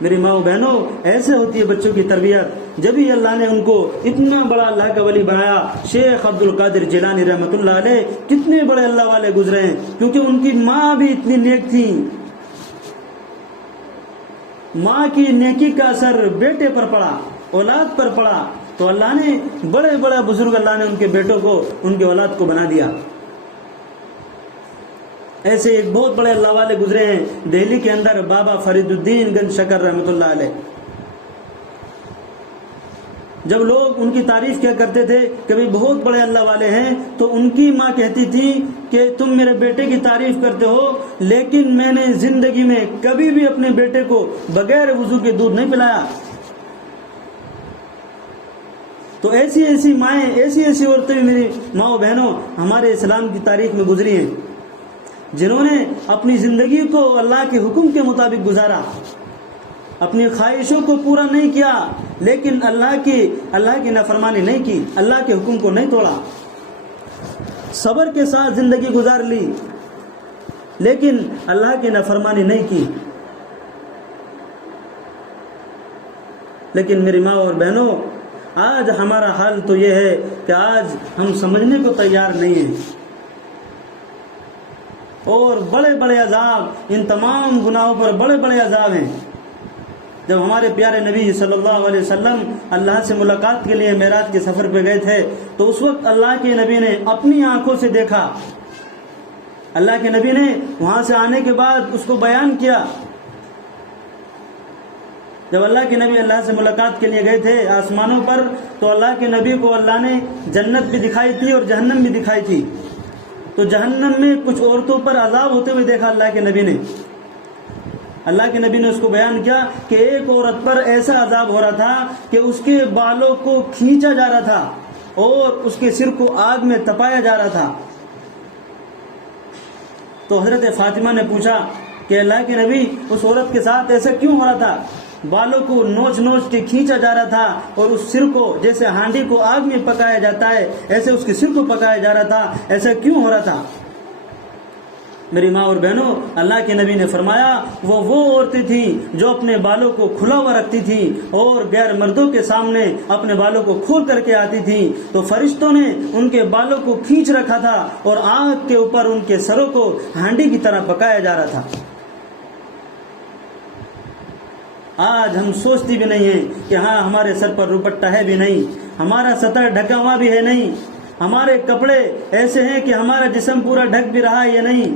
میری ماں و بہنوں, ایسے ہوتی ہے بچوں کی تربیت. جب ہی اللہ نے ان کو اتنا بڑا اللہ کا ولی بنایا. شیخ عبد القادر جیلانی رحمۃ اللہ علیہ کتنے بڑے اللہ والے گزرے ہیں, کیونکہ ان کی ماں بھی اتنی نیک تھی. ماں کی نیکی کا اثر بیٹے پر پڑا, اولاد پر پڑا, تو اللہ نے بڑے بڑے بزرگ اللہ نے ان کے بیٹوں کو ان کے اولاد کو بنا دیا. ایسے ایک بہت بڑے اللہ والے گزرے ہیں دہلی کے اندر, بابا فرید الدین گنج شکر رحمۃ اللہ علیہ. جب لوگ ان کی تعریف کیا کرتے تھے کہ بھئی بہت بڑے اللہ والے ہیں, تو ان کی ماں کہتی تھی کہ تم میرے بیٹے کی تعریف کرتے ہو, لیکن میں نے زندگی میں کبھی بھی اپنے بیٹے کو بغیر وضو کے دودھ نہیں پلایا. تو ایسی ایسی مائیں, ایسی ایسی عورتیں میری ماں و بہنوں ہمارے اسلام کی تاریخ میں گزری ہیں, جنہوں نے اپنی زندگی کو اللہ کے حکم کے مطابق گزارا, اپنی خواہشوں کو پورا نہیں کیا, لیکن اللہ کی نافرمانی نہیں کی, اللہ کے حکم کو نہیں توڑا. صبر کے ساتھ زندگی گزار لی, لیکن اللہ کی نافرمانی نہیں کی. لیکن میری ماں اور بہنوں, آج ہمارا حال تو یہ ہے کہ آج ہم سمجھنے کو تیار نہیں ہیں, اور بڑے بڑے عذاب, ان تمام گناہوں پر بڑے بڑے عذاب ہیں. جب ہمارے پیارے نبی صلی اللہ علیہ وسلم اللہ سے ملاقات کے لیے معراج کے سفر پہ گئے تھے, تو اس وقت اللہ کے نبی نے اپنی آنکھوں سے دیکھا. اللہ کے نبی نے وہاں سے آنے کے بعد اس کو بیان کیا. جب اللہ کے نبی اللہ سے ملاقات کے لیے گئے تھے آسمانوں پر, تو اللہ کے نبی کو اللہ نے جنت بھی دکھائی تھی اور جہنم بھی دکھائی تھی. تو جہنم میں کچھ عورتوں پر عذاب ہوتے ہوئے دیکھا اللہ کے نبی نے. اللہ کے نبی نے اس کو بیان کیا کہ ایک عورت پر ایسا عذاب ہو رہا تھا کہ اس کے بالوں کو کھینچا جا رہا تھا اور اس کے سر کو آگ میں تپایا جا رہا تھا. تو حضرت فاطمہ نے پوچھا کہ اللہ کے نبی اس عورت کے ساتھ ایسا کیوں ہو رہا تھا؟ بالوں کو نوچ نوچ کے کھینچا جا رہا تھا, اور اس سر کو جیسے ہانڈی کو آگ میں پکایا جاتا ہے ایسے اس کے سر کو پکایا جا رہا تھا, ایسا کیوں ہو رہا تھا؟ میری ماں اور بہنوں, اللہ کے نبی نے فرمایا وہ عورتیں تھیں جو اپنے بالوں کو کھلا ہوا رکھتی تھیں اور غیر مردوں کے سامنے اپنے بالوں کو کھول کر کے آتی تھیں, تو فرشتوں نے ان کے بالوں کو کھینچ رکھا تھا اور آگ کے اوپر ان کے سروں کو ہانڈی کی طرح پکایا جا رہا تھا. آج ہم سوچتی بھی نہیں ہیں کہ ہاں ہمارے سر پر دوپٹہ ہے بھی نہیں, ہمارا سطر ڈھکا ہوا بھی ہے نہیں, ہمارے کپڑے ایسے ہیں کہ ہمارا جسم پورا ڈھک بھی رہا ہے یا نہیں,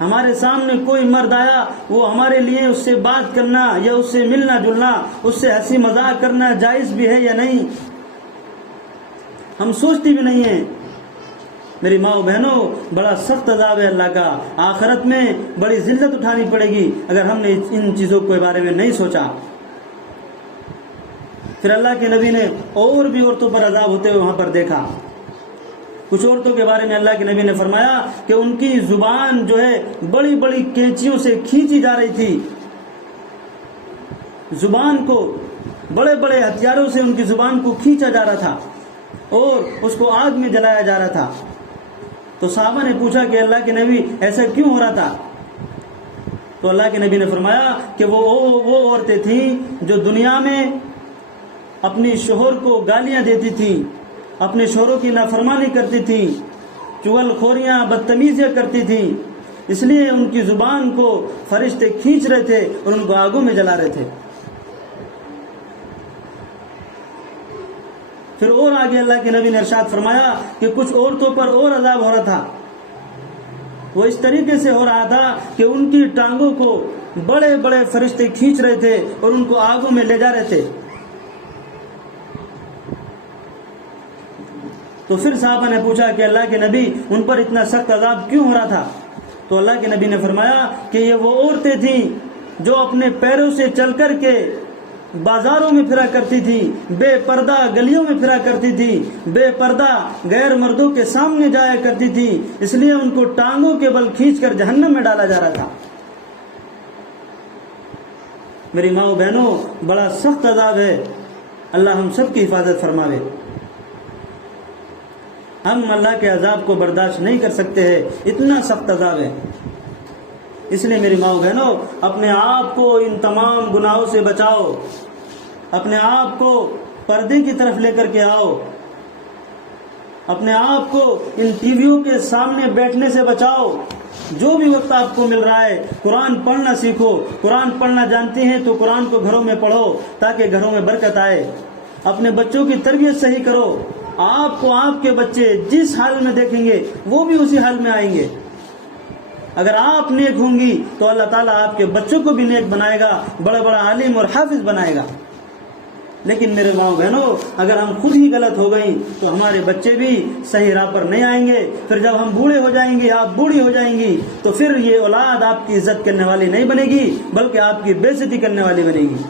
ہمارے سامنے کوئی مرد آیا وہ ہمارے لیے اس سے بات کرنا یا اس سے ملنا جلنا, اس سے ہنسی مذاق کرنا جائز بھی ہے یا نہیں, ہم سوچتی بھی نہیں ہیں. میری ماں و بہنوں, بڑا سخت عذاب ہے اللہ کا, آخرت میں بڑی ذلت اٹھانی پڑے گی اگر ہم نے ان چیزوں کے بارے میں نہیں سوچا. پھر اللہ کے نبی نے اور بھی عورتوں پر عذاب ہوتے ہوئے وہاں پر دیکھا. کچھ عورتوں کے بارے میں اللہ کے نبی نے فرمایا کہ ان کی زبان جو ہے بڑی بڑی کینچیوں سے کھینچی جا رہی تھی, زبان کو بڑے بڑے ہتھیاروں سے ان کی زبان کو کھینچا جا رہا تھا اور اس کو آگ میں جلایا جا رہا تھا. تو صحابہ نے پوچھا کہ اللہ کے نبی ایسا کیوں ہو رہا تھا؟ تو اللہ کے نبی نے فرمایا کہ وہ عورتیں تھیں جو دنیا میں اپنی شوہر کو گالیاں دیتی تھیں، اپنے شوہروں کی نافرمانی کرتی تھیں، چغل خوریاں بدتمیزیاں کرتی تھیں، اس لیے ان کی زبان کو فرشتے کھینچ رہے تھے اور ان کو آگوں میں جلا رہے تھے۔ پھر اور آگے اللہ کے نبی نے ارشاد فرمایا کہ کچھ عورتوں پر اور عذاب ہو رہا تھا، وہ اس طریقے سے ہو رہا تھا کہ ان کی ٹانگوں کو بڑے بڑے فرشتے کھینچ رہے تھے اور ان کو آگوں میں لے جا رہے تھے۔ تو پھر صحابہ نے پوچھا کہ اللہ کے نبی ان پر اتنا سخت عذاب کیوں ہو رہا تھا؟ تو اللہ کے نبی نے فرمایا کہ یہ وہ عورتیں تھیں جو اپنے پیروں سے چل کر کے بازاروں میں پھرا کرتی تھی، بے پردہ گلیوں میں پھرا کرتی تھی، بے پردہ غیر مردوں کے سامنے جایا کرتی تھی، اس لیے ان کو ٹانگوں کے بل کھینچ کر جہنم میں ڈالا جا رہا تھا۔ میری ماں و بہنوں، بڑا سخت عذاب ہے، اللہ ہم سب کی حفاظت فرماوے۔ ہم اللہ کے عذاب کو برداشت نہیں کر سکتے ہیں، اتنا سخت عذاب ہے۔ اس لیے میری ماں و بہنوں، اپنے آپ کو ان تمام گناہوں سے بچاؤ، اپنے آپ کو پردے کی طرف لے کر کے آؤ، اپنے آپ کو ان ٹی ویوں کے سامنے بیٹھنے سے بچاؤ۔ جو بھی وقت آپ کو مل رہا ہے قرآن پڑھنا سیکھو، قرآن پڑھنا جانتے ہیں تو قرآن کو گھروں میں پڑھو تاکہ گھروں میں برکت آئے۔ اپنے بچوں کی تربیت صحیح کرو، آپ کو آپ کے بچے جس حال میں دیکھیں گے وہ بھی اسی حال میں آئیں گے۔ اگر آپ نیک ہوں گی تو اللہ تعالیٰ آپ کے بچوں کو بھی نیک بنائے گا، بڑا بڑا عالم اور حافظ بنائے گا۔ لیکن میرے ماں بہنوں، اگر ہم خود ہی غلط ہو گئیں تو ہمارے بچے بھی صحیح راہ پر نہیں آئیں گے۔ پھر جب ہم بوڑھے ہو جائیں گے، آپ بوڑھی ہو جائیں گی، تو پھر یہ اولاد آپ کی عزت کرنے والی نہیں بنے گی بلکہ آپ کی بے عزتی کرنے والی بنے گی۔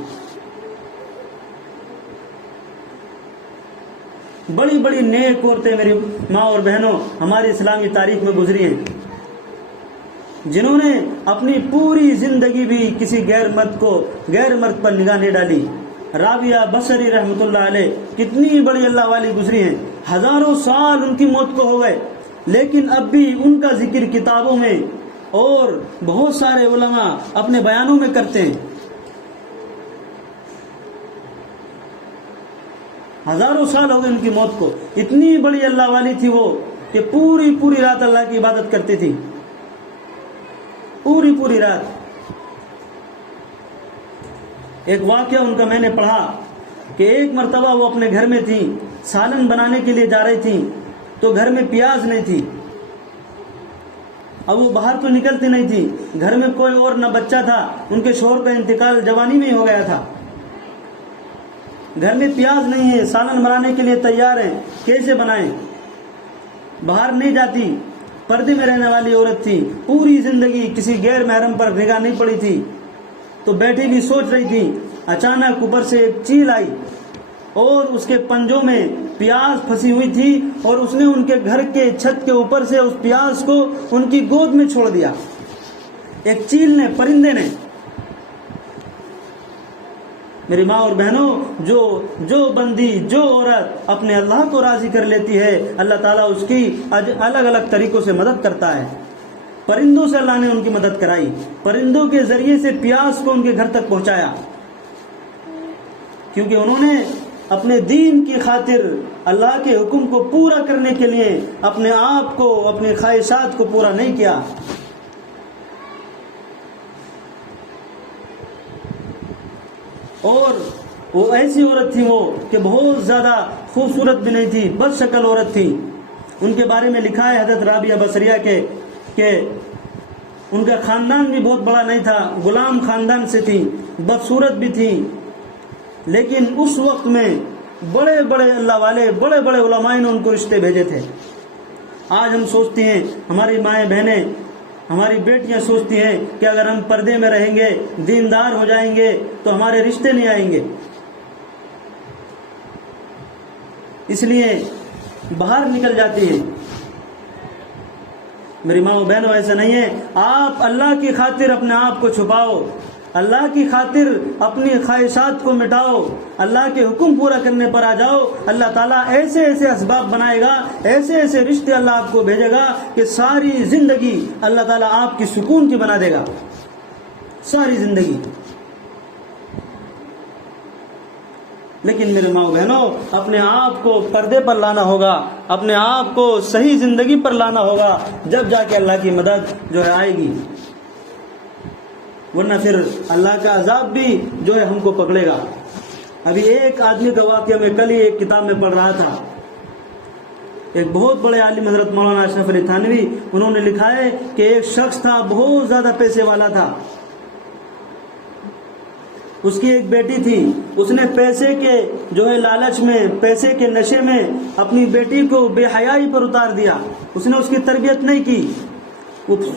بڑی بڑی نیک عورتیں میری ماں اور بہنوں ہماری اسلامی تاریخ میں گزری ہیں، جنہوں نے اپنی پوری زندگی بھی کسی غیر مرد پر نگاہ نہیں ڈالی۔ رابعہ بصری رحمۃ اللہ علیہ کتنی بڑی اللہ والی گزری ہیں، ہزاروں سال ان کی موت کو ہو گئے، لیکن اب بھی ان کا ذکر کتابوں میں اور بہت سارے علماء اپنے بیانوں میں کرتے ہیں۔ ہزاروں سال ہو گئے ان کی موت کو، اتنی بڑی اللہ والی تھی وہ کہ پوری رات اللہ کی عبادت کرتی تھی، پوری رات۔ ایک واقعہ ان کا میں نے پڑھا کہ ایک مرتبہ وہ اپنے گھر میں تھی، سالن بنانے کے لیے جا رہی تھی تو گھر میں پیاز نہیں تھی۔ اب وہ باہر تو نکلتی نہیں تھی، گھر میں کوئی اور نہ بچہ تھا، ان کے شوہر کا انتقال جوانی میں ہی ہو گیا تھا، گھر میں پیاز نہیں ہے، سالن بنانے کے لیے تیار ہیں، کیسے بنائیں؟ باہر نہیں جاتی، پردے میں رہنے والی عورت تھی، پوری زندگی کسی غیر محرم پر نگاہ نہیں پڑی تھی، تو بیٹھی بھی سوچ رہی تھی، اچانک اوپر سے ایک چیل آئی اور اس کے پنجوں میں پیاز پھنسی ہوئی تھی اور اس نے ان کے گھر کے چھت کے اوپر سے اس پیاز کو ان کی گود میں چھوڑ دیا، ایک چیل نے، پرندے نے۔ میری ماں اور بہنوں، جو بندی، جو عورت اپنے اللہ کو راضی کر لیتی ہے، اللہ تعالیٰ اس کی الگ الگ طریقوں سے مدد کرتا ہے۔ پرندوں سے اللہ نے ان کی مدد کرائی، پرندوں کے ذریعے سے پیاز کو ان کے گھر تک پہنچایا، کیونکہ انہوں نے اپنے دین کی خاطر اللہ کے حکم کو پورا کرنے کے لیے اپنے آپ کو، اپنی خواہشات کو پورا نہیں کیا۔ اور وہ ایسی عورت تھی وہ کہ بہت زیادہ خوبصورت بھی نہیں تھی، بد شکل عورت تھی۔ ان کے بارے میں لکھا ہے حضرت رابعہ بصریہ کے کہ ان کا خاندان بھی بہت بڑا نہیں تھا، غلام خاندان سے تھی، بدصورت بھی تھی، لیکن اس وقت میں بڑے بڑے اللہ والے، بڑے بڑے علماء نے ان کو رشتے بھیجے تھے۔ آج ہم سوچتے ہیں، ہماری مائیں بہنیں، ہماری بیٹیاں سوچتی ہیں کہ اگر ہم پردے میں رہیں گے، دیندار ہو جائیں گے تو ہمارے رشتے نہیں آئیں گے، اس لیے باہر نکل جاتی ہیں۔ میری ماں و بہنوں، ایسا نہیں ہے۔ آپ اللہ کی خاطر اپنے آپ کو چھپاؤ، اللہ کی خاطر اپنی خواہشات کو مٹاؤ، اللہ کے حکم پورا کرنے پر آ جاؤ۔ اللہ تعالیٰ ایسے ایسے اسباب بنائے گا، ایسے ایسے رشتے اللہ آپ کو بھیجے گا کہ ساری زندگی اللہ تعالیٰ آپ کی سکون کی بنا دے گا۔ ساری زندگی. لیکن میرے ماں بہنوں، اپنے آپ کو پردے پر لانا ہوگا، اپنے آپ کو صحیح زندگی پر لانا ہوگا، جب جا کے اللہ کی مدد جو ہے آئے گی، ورنہ پھر اللہ کا عذاب بھی جو ہے ہم کو پکڑے گا. ابھی ایک آدمی کا واقعہ میں کل ہی ایک کتاب میں پڑھ رہا تھا. ایک بہت بڑے عالم حضرت مولانا اشرف علی تھانوی، انہوں نے لکھا ہے کہ ایک شخص تھا، بہت زیادہ پیسے والا تھا. اس کی ایک بیٹی تھی. اس نے پیسے کے جو ہے لالچ میں، پیسے کے نشے میں اپنی بیٹی کو بے حیائی پر اتار دیا. اس نے اس کی تربیت نہیں کی،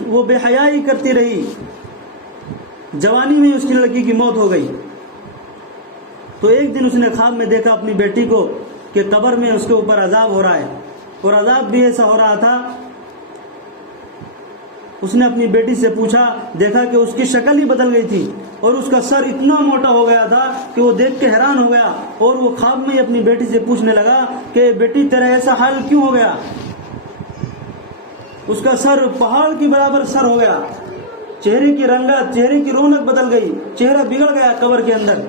وہ بے حیائی کرتی رہی. جوانی میں اس کی لڑکی کی موت ہو گئی. تو ایک دن اس نے خواب میں دیکھا اپنی بیٹی کو کہ قبر میں اس کے اوپر عذاب ہو رہا ہے، اور عذاب بھی ایسا ہو رہا تھا. اس نے اپنی بیٹی سے پوچھا، دیکھا کہ اس کی شکل ہی بدل گئی تھی، اور اس کا سر اتنا موٹا ہو گیا تھا کہ وہ دیکھ کے حیران ہو گیا. اور وہ خواب میں ہی اپنی بیٹی سے پوچھنے لگا کہ بیٹی تیرا ایسا حال کیوں ہو گیا؟ اس کا سر پہاڑ کی برابر سر ہو گیا، چہرے کی رنگت، چہرے کی رونق بدل گئی، چہرہ بگڑ گیا قبر کے اندر.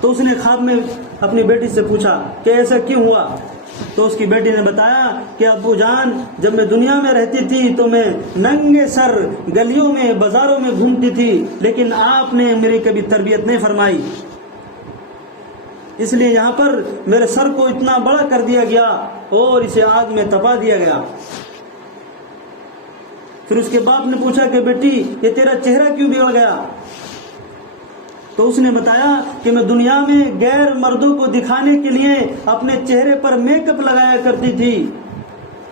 تو اس نے خواب میں اپنی بیٹی سے پوچھا کہ ایسا کیوں ہوا؟ تو اس کی بیٹی نے بتایا کہ ابو جان، جب میں دنیا میں رہتی تھی تو میں ننگے سر گلیوں میں، بازاروں میں گھومتی تھی، لیکن آپ نے میری کبھی تربیت نہیں فرمائی، اس لیے یہاں پر میرے سر کو اتنا بڑا کر دیا گیا اور اسے آگ میں تپا دیا گیا. پھر اس کے باپ نے پوچھا کہ بیٹی یہ تیرا چہرہ کیوں بگڑ گیا؟ تو اس نے بتایا کہ میں دنیا میں غیر مردوں کو دکھانے کے لیے اپنے چہرے پر میک اپ لگایا کرتی تھی،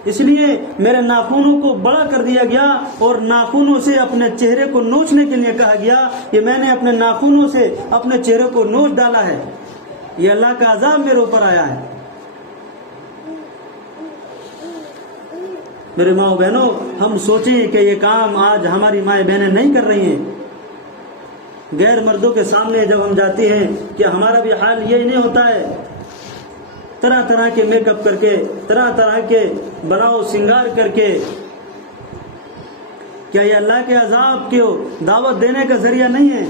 اس لیے میرے ناخنوں کو بڑا کر دیا گیا، اور ناخنوں سے اپنے چہرے کو نوچنے کے لیے کہا گیا کہ میں نے اپنے ناخنوں سے اپنے چہرے کو نوچ ڈالا ہے. یہ اللہ کا عذاب میرے اوپر آیا ہے. میرے ماں بہنوں، ہم سوچیں کہ یہ کام آج ہماری مائیں بہنیں نہیں کر رہی ہیں. غیر مردوں کے سامنے جب ہم جاتے ہیں، کیا ہمارا بھی حال یہی نہیں ہوتا ہے؟ طرح طرح کے میک اپ کر کے، طرح طرح کے بناؤ سنگار کر کے. کیا یہ اللہ کے عذاب کو دعوت دینے کا ذریعہ نہیں ہے؟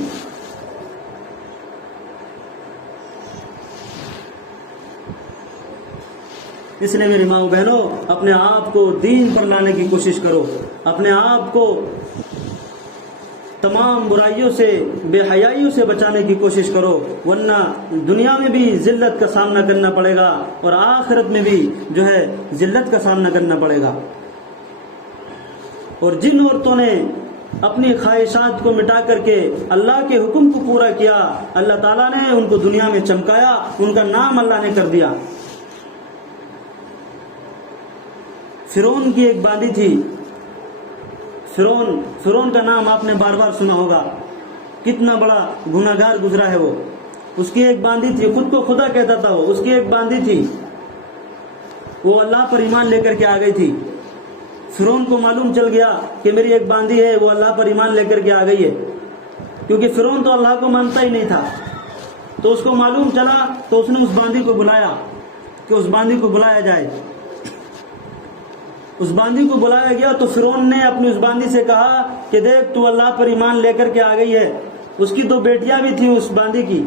اس لیے میری ماں بہنوں، اپنے آپ کو دین پر لانے کی کوشش کرو، اپنے آپ کو تمام برائیوں سے، بے حیائیوں سے بچانے کی کوشش کرو، ورنہ دنیا میں بھی ذلت کا سامنا کرنا پڑے گا اور آخرت میں بھی جو ہے ذلت کا سامنا کرنا پڑے گا. اور جن عورتوں نے اپنی خواہشات کو مٹا کر کے اللہ کے حکم کو پورا کیا، اللہ تعالیٰ نے ان کو دنیا میں چمکایا، ان کا نام اللہ نے کر دیا. فرعون کی ایک باندی تھی، فرعون کا نام آپ نے بار بار سنا ہوگا، کتنا بڑا گناہگار گزرا ہے وہ. اس کی ایک باندی تھی، خود کو خدا کہتا تھا وہ. اس کی ایک باندی تھی، وہ اللہ پر ایمان لے کر کے آ گئی تھی. فرعون کو معلوم چل گیا کہ میری ایک باندی ہے، وہ اللہ پر ایمان لے کر کے آ گئی ہے، کیونکہ فرعون تو اللہ کو مانتا ہی نہیں تھا. تو اس کو معلوم چلا تو اس نے اس باندی کو بلایا کہ اس باندی کو بلایا جائے. اس باندی کو بلایا گیا تو فرعون نے اپنی اس باندی سے کہا کہ دیکھ تو اللہ پر ایمان لے کر کے آ گئی ہے. اس کی 2 بیٹیاں بھی تھیں اس باندی کی.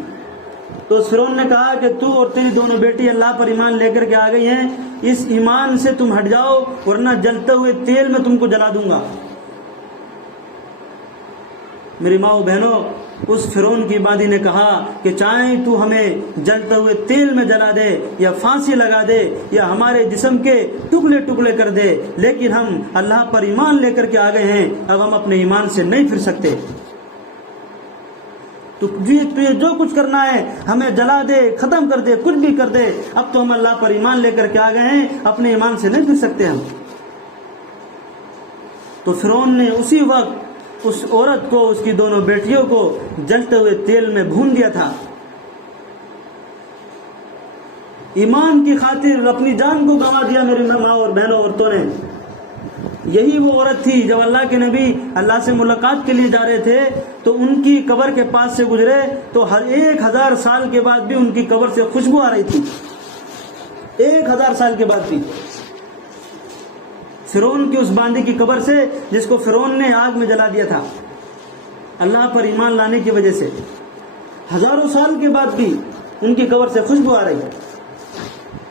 تو فرعون نے کہا کہ تو اور تیری دونوں بیٹی اللہ پر ایمان لے کر کے آ گئی ہیں، اس ایمان سے تم ہٹ جاؤ ورنہ جلتے ہوئے تیل میں تم کو جلا دوں گا. میری ماں بہنوں، اس فرعون کی باندی نے کہا کہ چاہے تو ہمیں جلتے ہوئے تیل میں جلا دے یا پھانسی لگا دے یا ہمارے جسم کے ٹکڑے ٹکڑے کر دے، لیکن ہم اللہ پر ایمان لے کر کے آ گئے ہیں، اب ہم اپنے ایمان سے نہیں پھر سکتے. تو یہ جو کچھ کرنا ہے ہمیں جلا دے، ختم کر دے، کچھ بھی کر دے، اب تو ہم اللہ پر ایمان لے کر کے آ گئے ہیں، اپنے ایمان سے نہیں پھر سکتے ہم. تو فرعون نے اسی وقت اس عورت کو، اس کی دونوں بیٹیوں کو جلتے ہوئے تیل میں بھون دیا تھا. ایمان کی خاطر اپنی جان کو گنوا دیا میری ماں اور بہنوں، عورتوں نے. یہی وہ عورت تھی جب اللہ کے نبی اللہ سے ملاقات کے لیے جا رہے تھے تو ان کی قبر کے پاس سے گزرے تو 1000 سال کے بعد بھی ان کی قبر سے خوشبو آ رہی تھی. 1000 سال کے بعد بھی فرعون کی اس باندی کی قبر سے، جس کو فرعون نے آگ میں جلا دیا تھا. اللہ پر ایمان لانے کی وجہ سے ہزاروں سال کے بعد بھی ان کی قبر سے خوشبو آ رہی ہے.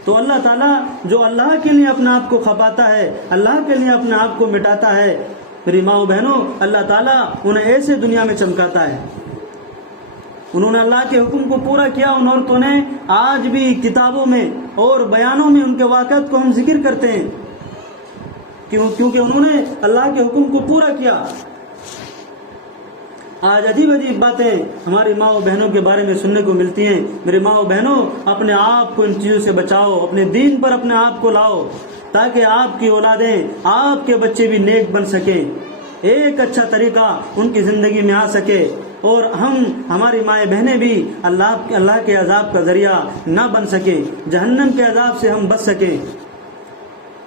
تو اللہ تعالیٰ جو اللہ کے لیے اپنے آپ کو کھپاتا ہے, اللہ کے لیے اپنے آپ کو مٹاتا ہے, میری ماں و بہنوں, اللہ تعالیٰ انہیں ایسے دنیا میں چمکاتا ہے. انہوں نے اللہ کے حکم کو پورا کیا. ان عورتوں نے آج بھی کتابوں میں اور بیانوں میں ان کے واقعات کو ہم ذکر کرتے ہیں, کیونکہ انہوں نے اللہ کے حکم کو پورا کیا. آج عجیب عجیب باتیں ہماری ماں و بہنوں کے بارے میں سننے کو ملتی ہیں. میرے ماں و بہنوں, اپنے آپ کو ان چیزوں سے بچاؤ, اپنے دین پر اپنے آپ کو لاؤ, تاکہ آپ کی اولادیں, آپ کے بچے بھی نیک بن سکیں, ایک اچھا طریقہ ان کی زندگی میں آ سکے, اور ہماری مائیں بہنیں بھی اللہ کے عذاب کا ذریعہ نہ بن سکیں, جہنم کے عذاب سے ہم بچ سکیں.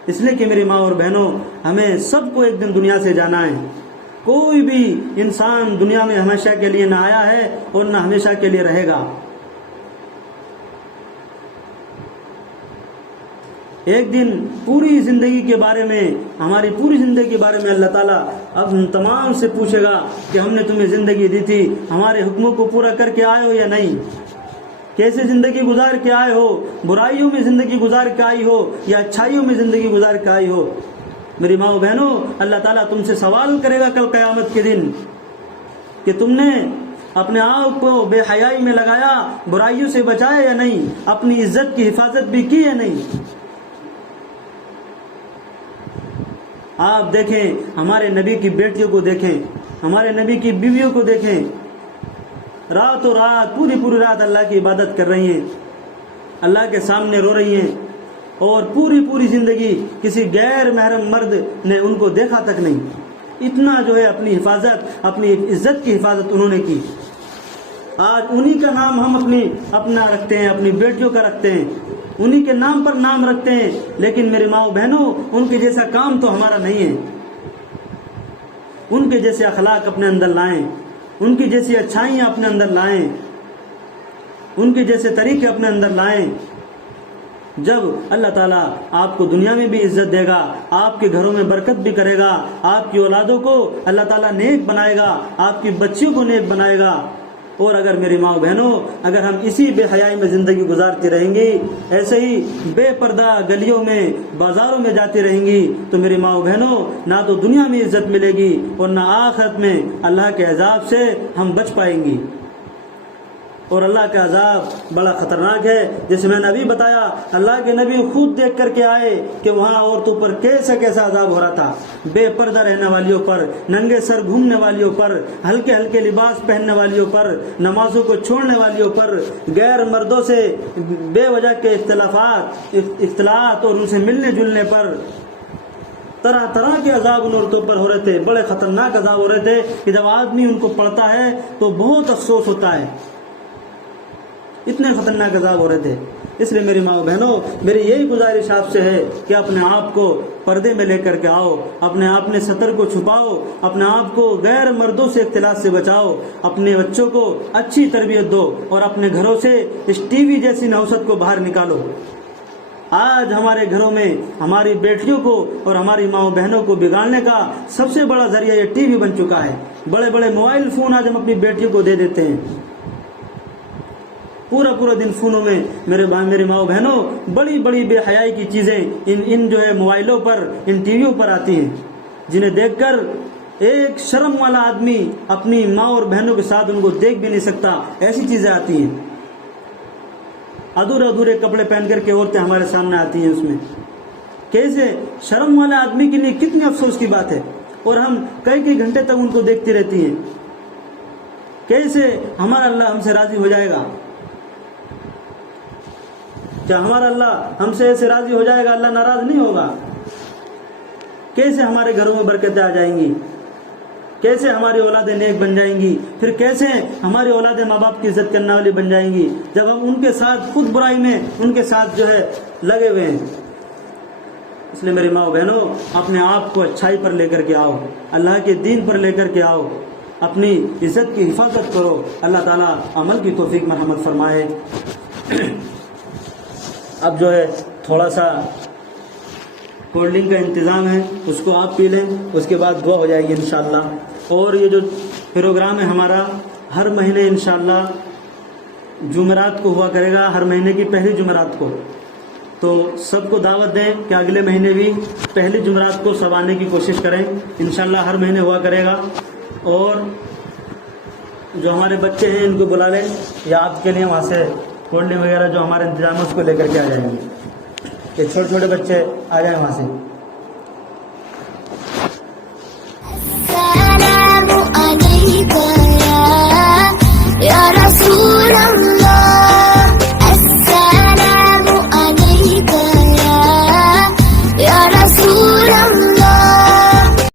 اس لیے کہ میری ماں اور بہنوں, ہمیں سب کو ایک دن دنیا سے جانا ہے. کوئی بھی انسان دنیا میں ہمیشہ کے لیے نہ آیا ہے اور نہ ہمیشہ کے لیے رہے گا. ایک دن پوری زندگی کے بارے میں, ہماری پوری زندگی کے بارے میں اللہ تعالیٰ اب ہم تمام سے پوچھے گا کہ ہم نے تمہیں زندگی دی تھی, ہمارے حکموں کو پورا کر کے آئے ہو یا نہیں, کیسے زندگی گزار کے آئے ہو, برائیوں میں زندگی گزار کے آئی ہو یا اچھائیوں میں زندگی گزار کے آئی ہو. میری ماں و بہنوں, اللہ تعالیٰ تم سے سوال کرے گا کل قیامت کے دن کہ تم نے اپنے آپ کو بے حیائی میں لگایا, برائیوں سے بچایا یا نہیں, اپنی عزت کی حفاظت بھی کی یا نہیں. آپ دیکھیں, ہمارے نبی کی بیٹیوں کو دیکھیں, ہمارے نبی کی بیویوں کو دیکھیں, راتوں رات پوری رات اللہ کی عبادت کر رہی ہیں, اللہ کے سامنے رو رہی ہیں, اور پوری زندگی کسی غیر محرم مرد نے ان کو دیکھا تک نہیں. اتنا جو ہے اپنی حفاظت, اپنی عزت کی حفاظت انہوں نے کی. آج انہی کا نام ہم اپنا رکھتے ہیں, اپنی بیٹیوں کا رکھتے ہیں, انہی کے نام پر نام رکھتے ہیں, لیکن میرے ماں و بہنوں, ان کے جیسا کام تو ہمارا نہیں ہے. ان کے جیسے اخلاق اپنے اندر لائیں, ان کی جیسی اچھائیاں اپنے اندر لائیں, ان کے جیسے طریقے اپنے اندر لائیں. جب اللہ تعالیٰ آپ کو دنیا میں بھی عزت دے گا, آپ کے گھروں میں برکت بھی کرے گا, آپ کی اولادوں کو اللہ تعالیٰ نیک بنائے گا, آپ کی بچیوں کو نیک بنائے گا. اور اگر میری ماں و بہنوں, اگر ہم اسی بے حیائی میں زندگی گزارتی رہیں گی, ایسے ہی بے پردہ گلیوں میں بازاروں میں جاتی رہیں گی, تو میری ماں و بہنوں, نہ تو دنیا میں عزت ملے گی اور نہ آخرت میں اللہ کے عذاب سے ہم بچ پائیں گی. اور اللہ کا عذاب بڑا خطرناک ہے. جیسے میں نے ابھی بتایا, اللہ کے نبی خود دیکھ کر کے آئے کہ وہاں عورتوں پر کیسا عذاب ہو رہا تھا. بے پردہ رہنے والیوں پر, ننگے سر گھومنے والیوں پر, ہلکے لباس پہننے والیوں پر, نمازوں کو چھوڑنے والیوں پر, غیر مردوں سے بے وجہ کے اختلاط اور ان سے ملنے جلنے پر, طرح کے عذاب ان عورتوں پر ہو رہے تھے. بڑے خطرناک عذاب ہو رہے تھے کہ جب آدمی ان کو پڑھتا ہے تو بہت افسوس ہوتا ہے. اتنے خطرناک عذاب ہو رہے تھے. اس لیے میری ماں و بہنوں, میری یہی گزارش آپ سے ہے کہ اپنے آپ کو پردے میں لے کر کے آؤ, اپنے ستر کو چھپاؤ, اپنے آپ کو غیر مردوں سے اختلاط سے بچاؤ, اپنے بچوں کو اچھی تربیت دو, اور اپنے گھروں سے اس ٹی وی جیسی نحوست کو باہر نکالو. آج ہمارے گھروں میں ہماری بیٹیوں کو اور ہماری ماں و بہنوں کو بگاڑنے کا سب سے بڑا ذریعہ یہ ٹی وی بن چکا ہے. بڑے موبائل فون آج ہم اپنی بیٹیوں کو دے دیتے ہیں. پورا دن فونوں میں میرے ماں و بہنوں, بڑی بے حیائی کی چیزیں ان جو ہے موبائلوں پر, ان ٹی ویوں پر آتی ہیں, جنہیں دیکھ کر ایک شرم والا آدمی اپنی ماں اور بہنوں کے ساتھ ان کو دیکھ بھی نہیں سکتا. ایسی چیزیں آتی ہیں. ادھورے کپڑے پہن کر کے عورتیں ہمارے سامنے آتی ہیں. اس میں کیسے شرم والے آدمی کے لیے کتنی افسوس کی بات ہے, اور ہم کئی گھنٹے تک ان کو دیکھتی رہتی ہیں. کیسے ہمارا اللہ ہم سے راضی ہو جائے گا؟ کیا ہمارا اللہ ہم سے ایسے راضی ہو جائے گا؟ اللہ ناراض نہیں ہوگا. کیسے ہمارے گھروں میں برکتیں آ جائیں گی؟ کیسے ہماری اولادیں نیک بن جائیں گی؟ پھر کیسے ہماری اولادیں ماں باپ کی عزت کرنے والی بن جائیں گی جب ہم ان کے ساتھ خود برائی میں ان کے ساتھ جو ہے لگے ہوئے ہیں؟ اس لیے میری ماں و بہنوں, اپنے آپ کو اچھائی پر لے کر کے آؤ, اللہ کے دین پر لے کر کے آؤ, اپنی عزت کی حفاظت کرو. اللہ تعالیٰ عمل کی توفیق مرحمت فرمائے. اب جو ہے تھوڑا سا کولڈ ڈرنک کا انتظام ہے, اس کو آپ پی لیں, اس کے بعد دعا ہو جائے گی انشاءاللہ. اور یہ جو پروگرام ہے ہمارا ہر مہینے انشاءاللہ جمعرات کو ہوا کرے گا، ہر مہینے کی پہلی جمعرات کو. تو سب کو دعوت دیں کہ اگلے مہینے بھی پہلی جمعرات کو سب آنے کی کوشش کریں. انشاءاللہ ہر مہینے ہوا کرے گا. اور جو ہمارے بچے ہیں ان کو بلا لیں، یا آپ کے لیے وہاں سے کولڈ ڈرنک وغیرہ جو ہمارے انتظام ہے اس کو لے کر کے آ جائیں گے. یہ چھوٹے چھوٹے بچے آ جائیں وہاں سے. السلام عليكم